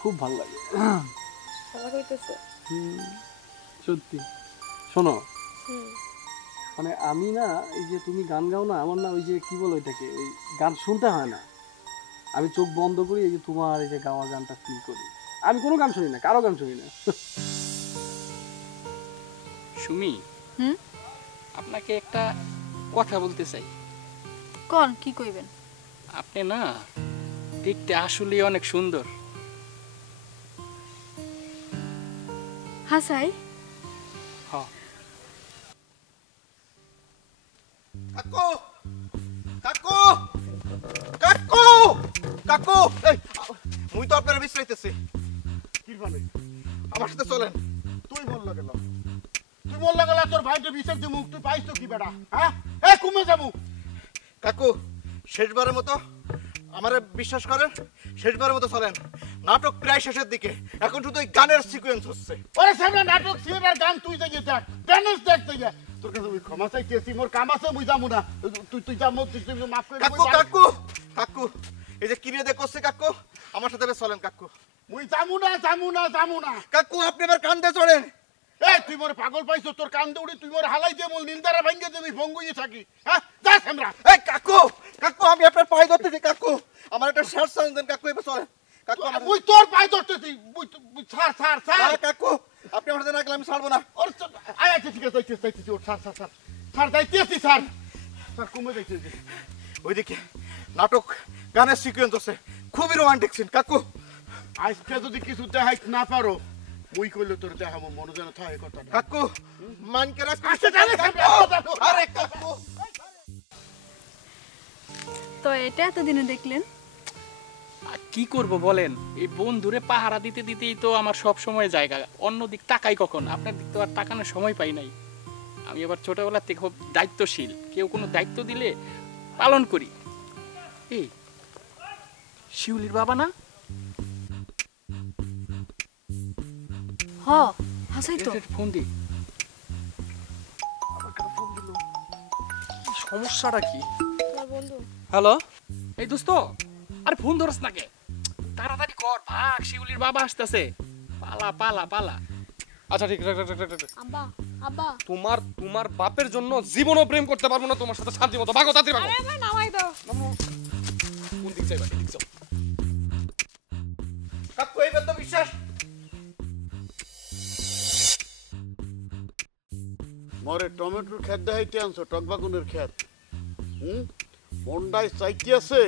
খুব ভালো লাগে। সবার হইতেছে সত্যি শোনো, হুম মানে আমি না এই যে তুমি গান গাও না, আমার না ওই যে কি বলো এটাকে, ওই গান শুনতে হয় না, আমি চোখ বন্ধ করি এই যে তোমার এই যে গাওয়া গানটা ফিল করি। আমি কোনো গান শুনি না, কারো গান শুনি না। সুমি, হুম আপনাকে একটা কথা বলতে চাই। কোন কি কইবেন? আপনি না দেখতে আসলে অনেক সুন্দর। হাসাই হ্যাঁ, কাকু কাকু কাকু কাকু এই মুই তো আপনার বিশ্রাইতেছি, কি মানে আমার সাথে চলেন। তুই বললা গেল তুই বললা গেল তোর ভাইকে বিচার দিমু তুই পাইছ কি বেটা হ্যাঁ এ কুমে যাবো কাকু শেষবারের মতো আমারে বিশ্বাস করেন, শেষবারের মতো চলেন। নাটক প্রায় শেষের দিকে, এখন শুধু ওই গানের সিকোয়েন্স হচ্ছে। ওরে সামনে নাটক সিনেমার গান তুই যাই দেখ টেনিস দেখতে যা তোর কাছে ওই ক্ষমা চাইতেছি মোর কাম আছে মুই যামু না তুই তুই যামু তুই মাফ করে কাকু কাকু কাকু এই যে কিরিয়ে দেখ করছে কাকু, আমার সাথে বেশ চলেন কাকু। মুই যামু না যামু না যামু না কাকু আপনি এবার কান্দে চড়েন। এ তুই মোর পাগল পাইছো তোর কান দৌড়ি তুই মোর হালাই দিয়ে মোর নিন্দারা ভাঙ্গে দেবি ভঙ্গুই থাকি হ্যাঁ যা সামরা এই কাকু কাকু আমি আপনার পায়ে ধরতেছি কাকু, আমার একটা শ্বাস চান দেন কাকু, এবার চলেন কাকু। আমার মুই তোর পায়ে ধরতেছি মুই ছাড় ছাড় ছাড় আরে কাকু আপনি আমার সাথে না গেলে আমি ছাড়বো না। ওর আয় আচ্ছা ঠিক আছে যাইতেছি ওর ছাড় ছাড় ছাড় ছাড় যাইতেছি ছাড় ছাড় কমে যাইতেছি ওইদিকে নাটক গানের সিকোয়েন্স আছে, খুবই রোমান্টিক সিন কাকু। আজকে যদি কিছু দেখাই না পারো মুই কইলে তোর দেখাবো মনে যেন থাকে কথা কাকু মানকে রাখ। আচ্ছা জানে আরে কাকু তো এটা এতদিনে দেখলেন? আর কি করব বলেন, এই বন্ধুরে পাহারা দিতে দিতেই তো আমার সব সময় জায়গা, অন্য দিক তাকাই কখন, আপনার দিক তো আর তাকানোর সময় পাই নাই। আমি আবার ছোটবেলা থেকে খুব দায়িত্বশীল, কেউ কোনো দায়িত্ব দিলে পালন করি। এই শিউলির বাবা না? হ হাসাই তো ফোন দি। সমস্যাটা কি? তোমার বন্ধু হ্যালো, এই দোস্ত, আরে ফোন ধরস না কে? তাড়াতাড়ি কর, ভাগ, শিউলির বাবা আসতেছে। পালা পালা পালা। আচ্ছা ঠিক রাখ রাখ রাখ রাখ। আব্বা আব্বা তোমার তোমার বাপের জন্য জীবনও প্রেম করতে পারবো না তোমার সাথে শান্তি মতো। ভাগো তাড়াতাড়ি ভাগো। আরে ভাই নামাই দাও। কোন দিক যাইবা, এদিক যাও। কাকু এইবার তো বিশ্বাস। মরে টমেটোর খেত দেখাইতে আনছো টকবাগুনের খেত মন্ডায় চাইতে আছে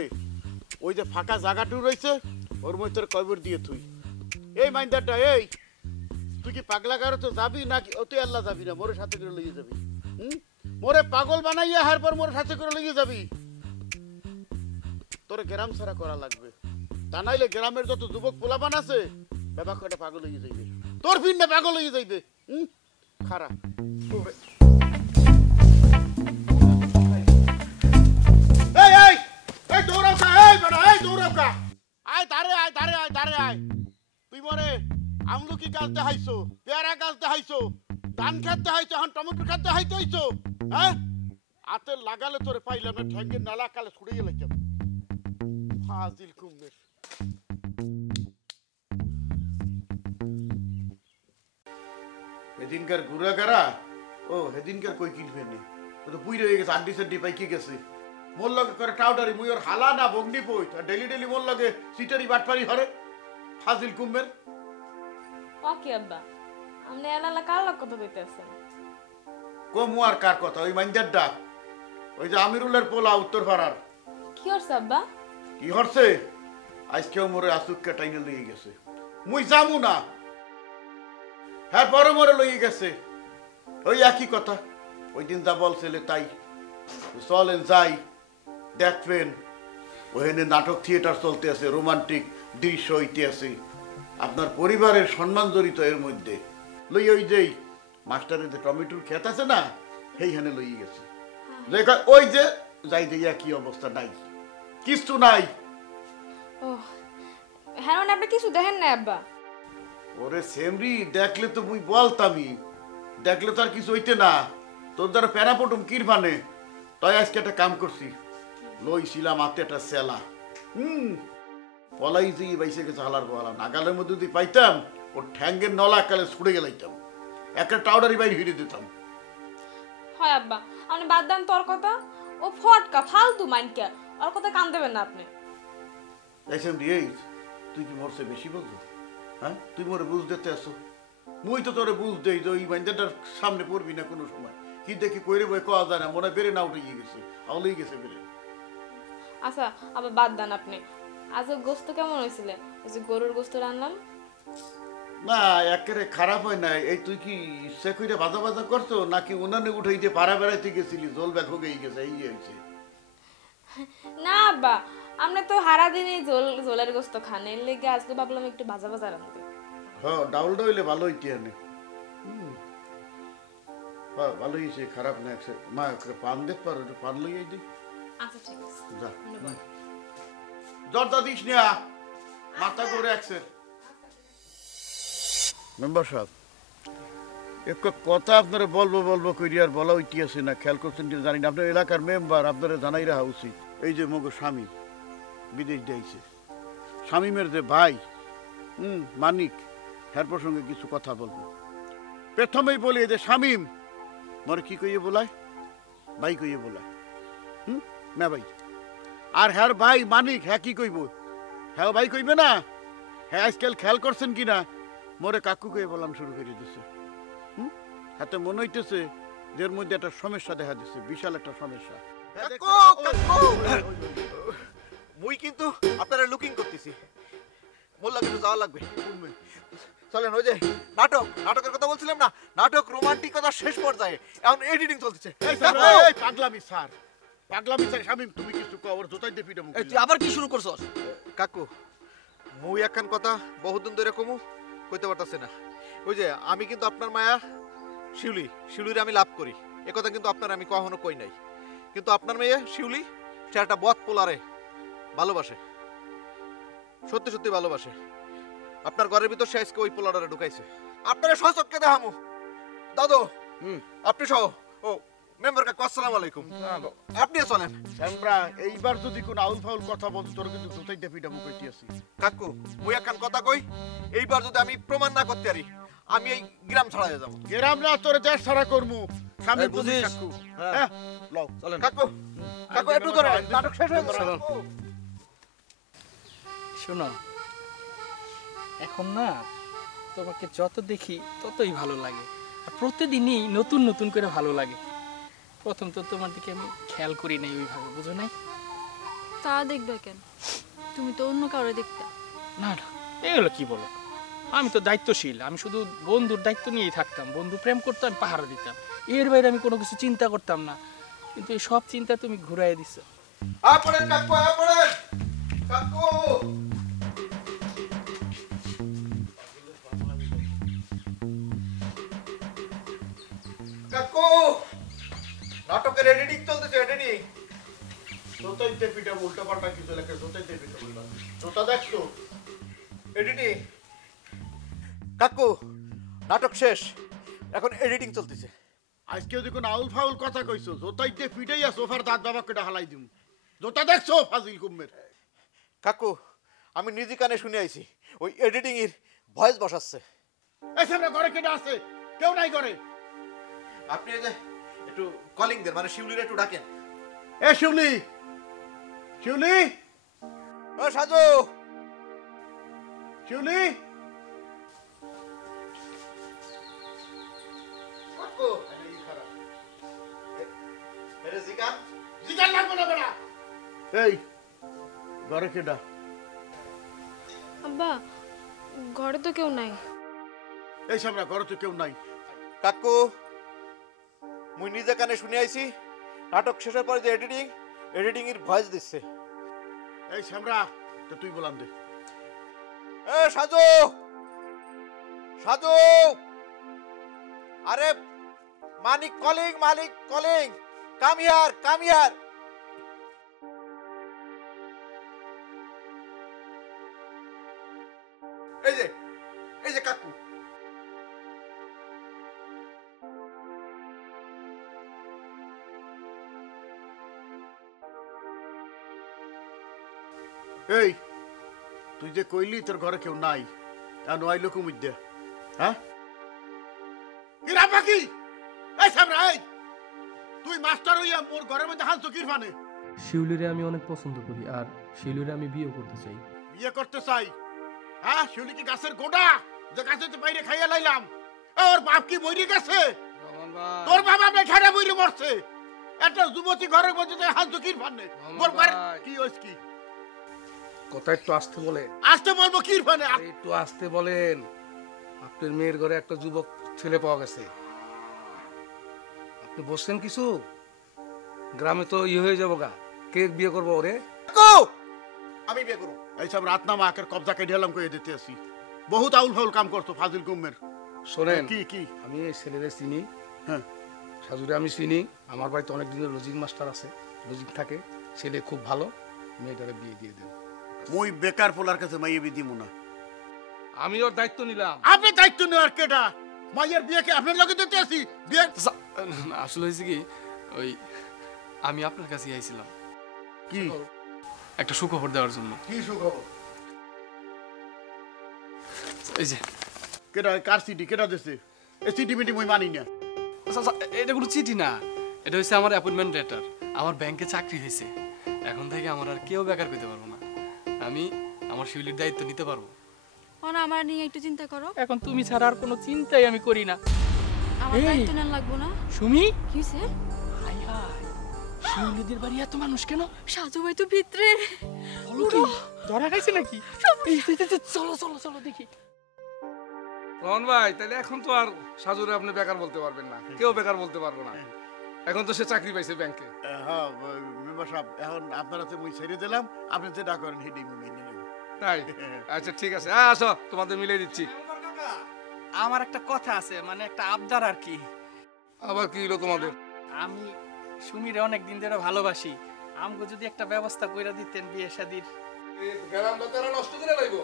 ওই যে ফাঁকা জায়গাটু রয়েছে ওর মধ্যে কয়বর দিয়ে তুই এই মাইন্দারটা এই তুই কি পাগলা গারোতে যাবি নাকি ও তুই আল্লাহ যাবি না মোরে সাথে করে লেগে যাবি মোরে পাগল বানাইয়া হার পর মোরে সাথে করে লেগে যাবি তোরে গ্রাম ছাড়া করা লাগবে তা নাইলে গ্রামের যত যুবক পোলাপান আছে বাবা কটা পাগল হয়ে যাইবে তোর ফিরনে পাগল হয়ে যাইবে খারাপ এই এই এই দৌড়াওকা এই বেটা এই দৌড়াওকা আয় ধারে আয় ধারে আয় ধারে আয় তুই মরে আমলকি গাছ দেখাইছো পেয়ারা গাছ দেখাইছো ধান খেত দেখাইছো এখন টমেটো খেত দেখাইতে হইছো হ্যাঁ হাতে লাগালে তোরে পাইলাম না ঠ্যাঙ্গের নালা কালে ছুড়িয়ে লাইতাম ফাজিল কুমের এদিনকার গুড়াগারা ও হেদিনকার কই কিনবেনি ও তো বুইরে হয়ে গেছে আন্টি সান্টি পাই কি গেছে মোর লগে করে টাউটারি মুই ওর হালা না বগনি পইত আর ডেলি ডেলি মোর লগে সিটারি বাটপারি হরে ফাজিল কুমের ওকে আব্বা আপনি এলালা কার লোক কথা কইতেছেন? কমু আর কার কথা ওই মাইন্দার ডাক ওই যে আমিরুলের পোলা উত্তর পাড়ার কি হচ্ছে আব্বা? কি হচ্ছে আজকেও মোরে আসুক্কা টাইনে লইয়ে গেছে, মুই যামু না। হ্যাঁ পরে মোরে লইয়ে গেছে, ওই একই কথা। ওই দিন যা বলছিলে তাই, চলেন যাই দেখবেন। ওখানে নাটক থিয়েটার চলতে আছে, রোমান্টিক দৃশ্য হইতে আছে, আপনার পরিবারের সম্মান জড়িত এর মধ্যে। লই ওই যেই মাস্টারের যে টমেটোর ক্ষেত আছে না, সেইখানে লইয়ে গেছে। ওই যে যাই দেয়া কি অবস্থা, নাই কিছু নাই। ও হ্যাঁ, মানে আপনি কিছু দেখেন না আব্বা? ওরে সেমরি, দেখলে তো মুই বলতামই, দেখলে তো আর কিছু হইতে না। তোর দ্বারা প্যারাপটম কিরবানে। তাই আজকে একটা কাম করছি, লইছিলাম হাতে একটা সেলা। পলাই যে বাইসে গেছে হালার বলা, নাগালের মধ্যে যদি পাইতাম ওর ঠ্যাঙ্গের নলা কালে ছুড়ে গেলাইতাম, একটা টাউডারি বাইর হিরে দিতাম। হয় আব্বা, আপনি বাদ দেন তোর কথা। ও ফটকা ফালতু মাইনকা, ওর কথা কান দেবেন না আপনি। এই সেমরি, এই তুই কি মোরসে বেশি বুঝো? হ্যাঁ, তুই মোরে বুঝ দিতে আসো। মুই তো তোরে বুঝ দেই যে ওই বান্দাটার সামনে পড়বি না কোনো সময়। কি দেখি কইরে বই কওয়া যায় না, মনে বেড়ে না উঠে গেছে, আউলেই গেছে বেড়ে। আচ্ছা আবার বাদ দেন আপনি। আজ গোস্ত কেমন হয়েছিল? ওই যে গরুর গোস্ত রান্নাম। না একেবারে খারাপ হয় না। এই তুই কি ইচ্ছা কইরে বাজা বাজা করছো নাকি উনানে উঠাই দিয়ে পাড়া বেড়াইতে গেছিলি, জল ব্যাগ হয়ে গেছে, এই হয়েছে? না আব্বা, আপনি তো সারা দিনই জোলের গোস্ত খান, এর লেগে আজকে ভাবলাম একটু ভাজা ভাজা রাঁধতে। হ্যাঁ ডাউলটা হইলে ভালো হইতে আনে। ভালো হয়েছে, খারাপ না। মা পান দেখতে পারো, একটু পান লইয়াই দিই। আচ্ছা ঠিক আছে, যা জর্দা দিস না, মাথা করে একসের। মেম্বার সাহেব, এক কথা আপনারা বলবো বলবো করি আর বলা হইতে আছে না, খেয়াল করছেন কিনা জানি না। আপনার এলাকার মেম্বার, আপনারা জানাই রাখা উচিত। এই যে মগো স্বামী বিদেশ দিয়েছে, শামীমের যে ভাই মানিক, হ্যার প্রসঙ্গে কিছু কথা বলবো। প্রথমেই বলি যে শামীম মরে কি কইয়ে বলায়, ভাই কইয়ে বলায়। না ভাই, আর হ্যার ভাই মানিক হ্যাঁ কি কইব, হ্যাঁ ভাই কইবে না। হ্যাঁ আজকাল খেয়াল করছেন কিনা, মোরে কাকু কইয়ে বলাম শুরু করে দিছে। হাতে মনে হইতেছে যে এর মধ্যে একটা সমস্যা দেখা দিচ্ছে, বিশাল একটা সমস্যা। মুই কিন্তু আপনারা লুকিং করতেছি, মোল্লা কিন্তু যাওয়া লাগবে। চলেন, ওই যে নাটকের কথা বলছিলাম না, নাটক রোমান্টিকতার শেষ পর্যায়ে, এখন এডিটিং চলতেছে। পাগলামি স্যার, পাগলামি স্যার। শামীম তুমি কিছু কও, জোতাই দে পিটা মুখ। তুই আবার কি শুরু করছস? কাকু, মুই একখান কথা বহুদিন ধরে কমু কইতে পারতাছে না। ওই যে আমি কিন্তু আপনার মায়া শিউলির আমি লাভ করি, এ কথা কিন্তু আপনার আমি কখনো কই নাই। কিন্তু আপনার মেয়ে শিউলি, সে একটা বদ পোলারে ভালোবাসে, সত্যি সত্যি ভালোবাসে। আপনার ঘরের ভিতর সে আজকে ওই পোলারে ঢুকাইছে। আপনারা সচক্ষে দেখামু। দাদু আপনি সহ, ও মেম্বার কাকু আসসালামু আলাইকুম। আপনি চলেন। আমরা এইবার যদি কোন আউল ফাউল কথা বলতো তোর কিন্তু জোতাই দে পিটা মুখ হইতে আছি। কাকু মুই একখান কথা কই, এইবার যদি আমি প্রমাণ না করতে পারি, আমি এই গ্রাম ছাড়া হয়ে যাবো। গ্রাম না, তোর দেশ ছাড়া করমু। শামীম বুঝিস কাকু। হ্যাঁ লও চলেন কাকু, কাকু একটু ধরে, নাটক শেষ হয়ে গেল। শোনো, এখন না তোমাকে যত দেখি ততই ভালো লাগে, আর প্রতিদিনই নতুন নতুন করে ভালো লাগে। প্রথম তো তোমার দিকে আমি খেয়াল করি নাই ওইভাবে, বুঝো নাই? তা দেখবে কেন, তুমি তো অন্য কাউরে দেখতে। না না, এগুলো কি বলো? আমি তো দায়িত্বশীল, আমি শুধু বন্ধুর দায়িত্ব নিয়েই থাকতাম। বন্ধু প্রেম করতো, আমি পাহারা দিতাম, এর বাইরে আমি কোনো কিছু চিন্তা করতাম না। কিন্তু এই সব চিন্তা তুমি ঘুরাই দিছো। আপড়েন কাকু, আপড়েন কাকু। কাকু, নাটকের এডিটিং চলতেছে, এডিটিং। জোতাই দে পিটা উল্টা পাল্টা কিছু লেখা, জোতাই দে পিটা বলবা। জোতা দেখছো? এডিটিং। কাকু, নাটক শেষ, এখন এডিটিং চলতেছে। আজকে যদি কোন আউল ফাউল কথা কইছো, জোতাই দে পিটাইয়া সোফার দাঁত বাবা কেটে হালাই দিম। জোতা দেখছো ফাজিল কুম্মের? কাকু, আমি নিজে কানে শুনে আইছি, ওই এডিটিং এর ভয়েস বসাচ্ছে। এই সামনে ঘরে কেটে আছে, কেউ নাই ঘরে। আপনি এই যে একটু কলিং দেন, মানে শিউলির একটু ডাকেন। এ শিউলি, শিউলি, ও সাজু, শিউলি। কাকু, এটা জিগান। জিগান লাগবে না বেড়া, এই ঘরে কেডা? আব্বা ঘরে তো কেউ নাই। এই সামরা ঘরে তো কেউ নাই। কাকু মুই নিজে কানে শুনে আইছি নাটক শেষের পরে যে এডিটিং এর ভয়েস দিচ্ছে। এই সামরা তো তুই বলান দে। এ সাজু সাজু, আরে মালিক কলিং, কাম হিয়ার। এই যে কাকু। এই তুই যে কইলি তোর ঘরে কেউ নাই, আর নয় লোক মধ্যে, হ্যাঁ কি রাপা কি? এই সামরা এই তুই মাস্টার হইয়া মোর ঘরের মধ্যে হাত চকির ফানে। শিউলিরে আমি অনেক পছন্দ করি আর শিউলিরে আমি বিয়ে করতে চাই। বিয়ে করতে চাই? হ্যাঁ, শিউলি কি গাছের গোড়া যে গাছের বাইরে খাইয়া লাইলাম? ওর বাপ কি মরে গেছে? তোর বাবা আমরা ছেড়ে বইলে মরছে। একটা যুবতী ঘরের মধ্যে হাত চকির ফানে। মোর ঘরে কি হইছে কি? কথা একটু আসতে বলে। আসতে বলবো কি ফানে? একটু আসতে বলেন। আপনার মেয়ের ঘরে একটা যুবক ছেলে পাওয়া গেছে, আপনি বসছেন কিছু? গ্রামে তো হয়ে যাবো গা, কে বিয়ে করবো ওরে? আমি বিয়ে করব। এইসব রাত নামা আকের কবজা কেটে এলাম কয়ে দিতে আসি। বহুত আউল ফাউল কাম করতো ফাজিল কুমের। শোনেন, কি আমি এই ছেলেদের চিনি, হ্যাঁ সাজুরে আমি চিনি। আমার বাড়িতে অনেক দিনের লজিং মাস্টার আছে, লজিং থাকে। ছেলে খুব ভালো, মেয়েটারে বিয়ে দিয়ে দেন। মুই বেকার পোলার কাছে মাইয়ে বি দিমু না। আমি ওর দায়িত্ব নিলাম। আপনি দায়িত্ব নেওয়ার কেটা? মাইয়ের বিয়ে কি আপনার লগে দিতে আসি? বিয়ে আসলে হয়েছে কি, ওই আমি আপনার কাছে আইছিলাম কি একটা সুখবর দেওয়ার জন্য। কি সুখবর? এই যে কেটা কার সিটি কেটা দিছে? এই সিটি মিটি মুই মানি না। এটা কোনো চিঠি না, এটা হচ্ছে আমার অ্যাপয়েন্টমেন্ট লেটার। আমার ব্যাংকে চাকরি হয়েছে, এখন থেকে আমার আর কেউ বেকার পেতে পারবো না। আমি আমার শিউলির দায়িত্ব নিতে পারবো। ওনা আমার নিয়ে একটু চিন্তা করো। এখন তুমি ছাড়া আর কোনো চিন্তাই আমি করি না। আমার এই। দায়িত্ব নেন লাগবো না। সুমি, কি হইছে? হাই হাই, শিউলিদের বাড়ি এত মানুষ কেন? সাজু ভাই তো ভিতরে। বলো কি, ধরা খাইছে নাকি? চলো চলো চলো দেখি। রহন ভাই, তাহলে এখন তো আর সাজুরে আপনি বেকার বলতে পারবেন না, কেউ বেকার বলতে পারবো না। এখন তো সে চাকরি পাইছে ব্যাংকে। হ্যাঁ মেম্বার সাহেব, এখন আপনারা তো মুই ছেড়ে দিলাম, আপনি যেটা করেন হেডি মুই মেনে নেব। তাই? আচ্ছা ঠিক আছে, আসো তোমাদের মিলিয়ে দিচ্ছি। আমার একটা কথা আছে, মানে একটা আবদার আর কি। আবার কি হলো তোমাদের? আমি সুমিরে অনেক দিন ধরে ভালোবাসি, আমগো যদি একটা ব্যবস্থা কইরা দিতেন বিয়ে শাদির। গ্রামটা তারা নষ্ট করে লাইবো।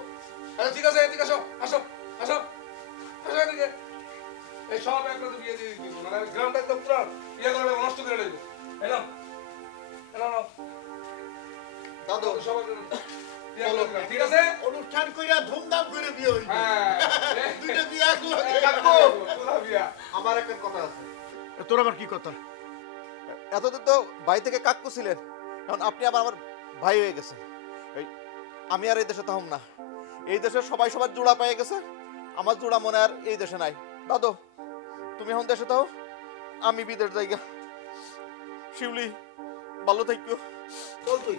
আচ্ছা ঠিক আছে, এদিকে আসো, আসো আসো আসো এদিকে। এই সব একসাথে বিয়ে দিয়ে দিব, মানে গ্রামটা একদম পুরো ইয়ে করে লাইবো, নষ্ট করে লাইবো। এলাম এলাম দাদু সবাই বিয়ে করে দিলাম, ঠিক আছে? অনুষ্ঠান কইরা ধুমধাম করে বিয়ে হইবে। হ্যাঁ দুইটা বিয়ে একলগে। কাকু তোরা বিয়া। আমার একটা কথা আছে। তোর আবার কি কথা? এতদিন তো ভাই থেকে কাকু ছিলেন, এখন আপনি আবার আমার ভাই হয়ে গেছেন। এই আমি আর এই দেশে থাকুম না। এই দেশে সবাই সবার জোড়া পেয়ে গেছে, আমার জোড়া মনে আর এই দেশে নাই। দাদু তুমি এখন দেশে থাও, আমি বিদেশ জায়গা। শিউলি ভালো থাকো। চল তুই।